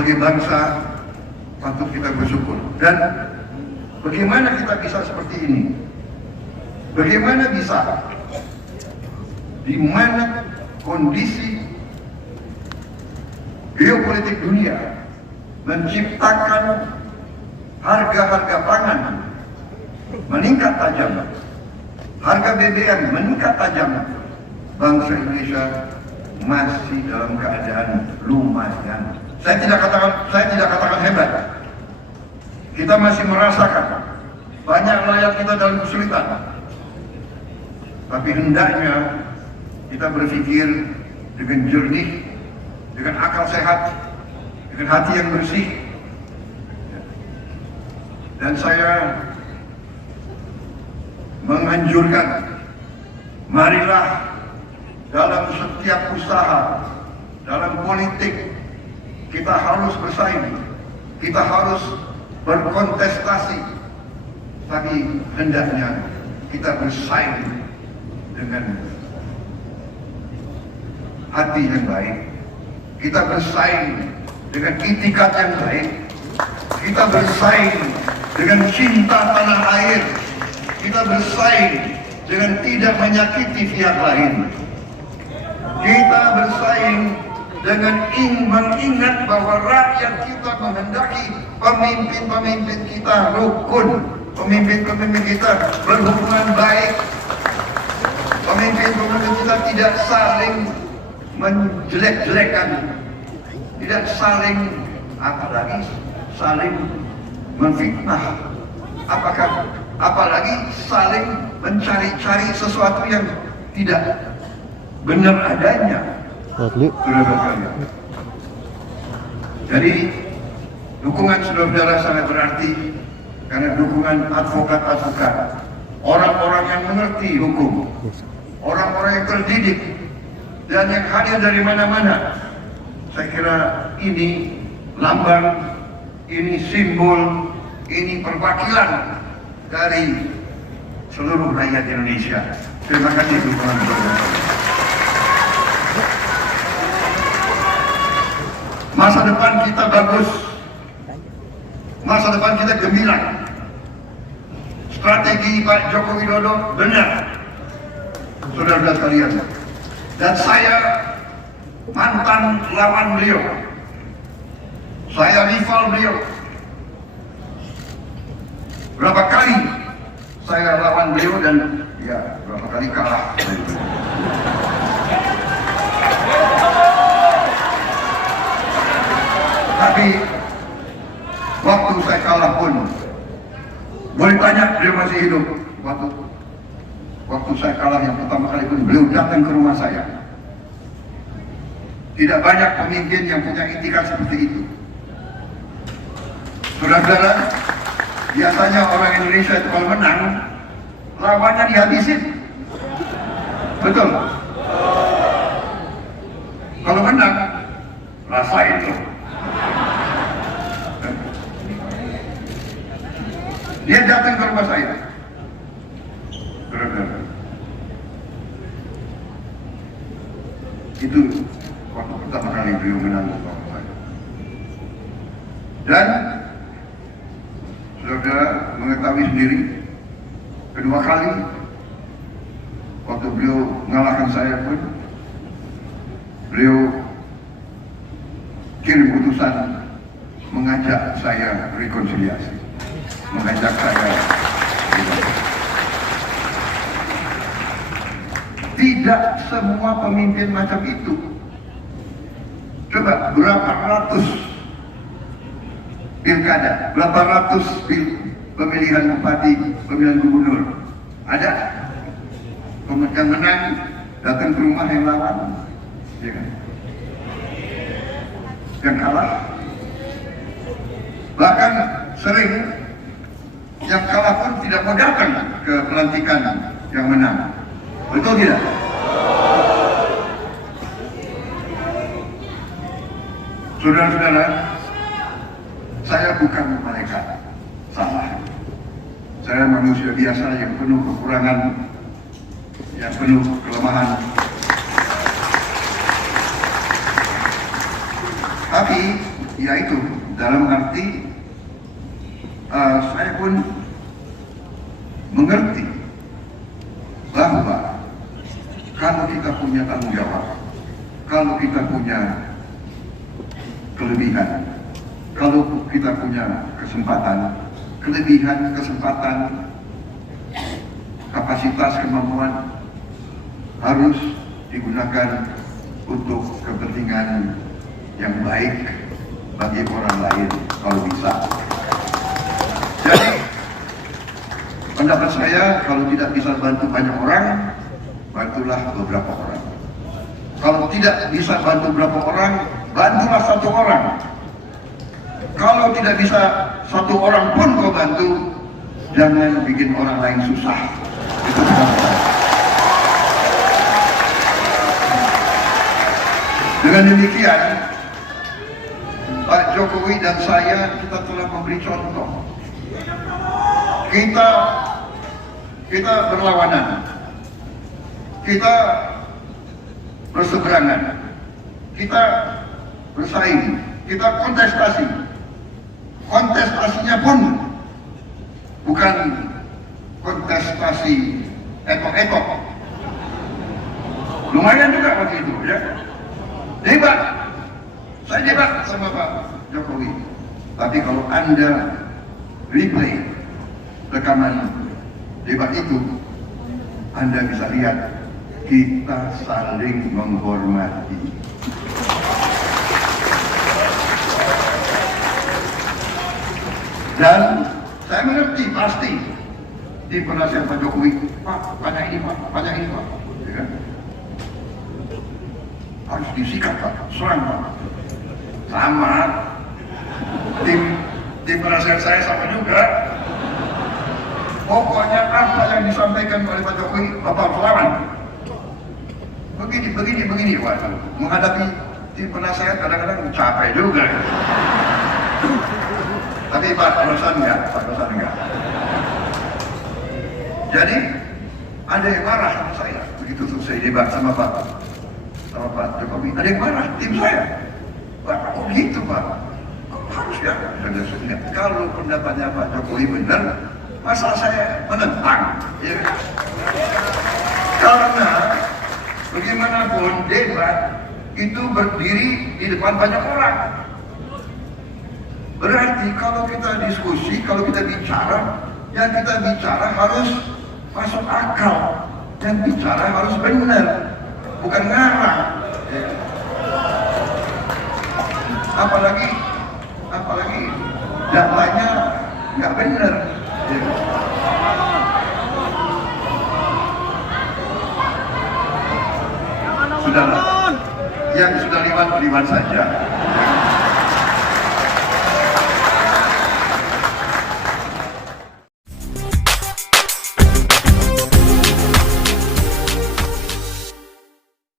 sebagai bangsa patut kita bersyukur. Dan bagaimana kita bisa seperti ini? Bagaimana bisa di mana kondisi geopolitik dunia menciptakan harga-harga pangan meningkat tajam, harga BBM meningkat tajam, bangsa Indonesia masih dalam keadaan lumayan. Saya tidak katakan hebat. Kita masih merasakan banyak rakyat kita dalam kesulitan. Tapi hendaknya kita berpikir dengan jernih, dengan akal sehat, dengan hati yang bersih. Dan saya menganjurkan, marilah dalam setiap usaha, dalam politik, kita harus bersaing, kita harus berkontestasi, tapi hendaknya kita bersaing dengan hati yang baik, kita bersaing dengan itikat yang baik, kita bersaing dengan cinta tanah air, kita bersaing dengan tidak menyakiti pihak lain. Kita bersaing dengan mengingat bahwa rakyat kita menghendaki pemimpin-pemimpin kita rukun, pemimpin-pemimpin kita berhubungan baik, pemimpin-pemimpin kita tidak saling menjelek-jelekan, tidak saling, apalagi saling menfitnah, apalagi saling mencari-cari sesuatu yang tidak benar adanya. Jadi dukungan saudara-saudara sangat berarti, karena dukungan advokat-advokat, orang-orang yang mengerti hukum, orang-orang yang terdidik dan yang hadir dari mana-mana. Saya kira ini lambang, ini simbol, ini perwakilan dari seluruh rakyat Indonesia. Terima kasih dukungan saudara. Masa depan kita bagus, masa depan kita gemilang. Strategi Pak Joko Widodo benar, saudara-saudara sekalian. Dan saya mantan lawan beliau, saya rival beliau. Berapa kali saya lawan beliau dan ya berapa kali kalah. Tapi waktu saya kalah pun, boleh tanya, beliau masih hidup. Waktu saya kalah yang pertama kali pun beliau datang ke rumah saya. Tidak banyak pemimpin yang punya itikat seperti itu. Saudara-saudara, biasanya orang Indonesia itu kalau menang, lawannya dihabisin. Betul? Kalau menang, rasain tuh. Dia datang ke rumah saya. Itu waktu pertama kali beliau menang rumah saya. Dan saudara mengetahui sendiri, kedua kali waktu beliau mengalahkan saya pun, beliau kirim utusan mengajak saya rekonsiliasi, mengajak saya. Tidak semua pemimpin macam itu. Coba berapa ratus pilkada, berapa ratus pemilihan bupati, pemilihan gubernur, ada yang menang datang ke rumah yang lawan, ya kan? Yang kalah, bahkan sering yang kalah pun tidak mau datang ke pelantikan yang menang. Betul tidak? Saudara-saudara, saya bukan malaikat, salah. Saya manusia biasa yang penuh kekurangan, yang penuh kelemahan. Tapi yaitu dalam arti saya pun mengerti bahwa kalau kita punya tanggung jawab, kalau kita punya kelebihan, kalau kita punya kesempatan, kelebihan, kesempatan, kapasitas, kemampuan harus digunakan untuk kepentingan yang baik bagi orang lain kalau bisa. Jadi pendapat saya, kalau tidak bisa bantu banyak orang, bantulah beberapa orang. Kalau tidak bisa bantu beberapa orang, bantulah satu orang. Kalau tidak bisa satu orang pun kau bantu, jangan bikin orang lain susah. Itu pendapat saya. Dengan demikian, Pak Jokowi dan saya, kita telah memberi contoh. Kita berlawanan, kita berseberangan, kita bersaing, kita kontestasi. Kontestasinya pun bukan kontestasi etok-etok. Lumayan juga waktu itu, ya. Debat, saya debat sama Pak Jokowi. Tapi kalau Anda replay rekaman debat itu, Anda bisa lihat kita saling menghormati. Dan saya mengerti pasti di penasihat Pak Jokowi, Pak, banyak ini Pak, banyak ini Pak, ya kan? Harus disikat Pak, serang Pak. Sama, tim penasihat saya sama juga. Pokoknya apa yang disampaikan oleh Pak Jokowi, Bapak harus lawan. Begini, waduh. Menghadapi tim penasehat kadang-kadang capek juga. Tapi Pak, perusahaan enggak. Jadi, ada yang marah sama saya. Begitu selesai debat sama Pak Jokowi. Ada yang marah, tim saya. Pak, kok gitu Pak? Harus ya. Kalau pendapatnya Pak Jokowi benar, masa saya menentang? Ya. Karena bagaimanapun debat itu berdiri di depan banyak orang. Berarti kalau kita diskusi, kalau kita bicara, yang kita bicara harus masuk akal, yang bicara harus benar, bukan ngarang. Ya. Apalagi datanya nggak benar. Ya. Sudahlah, yang sudah liwat saja.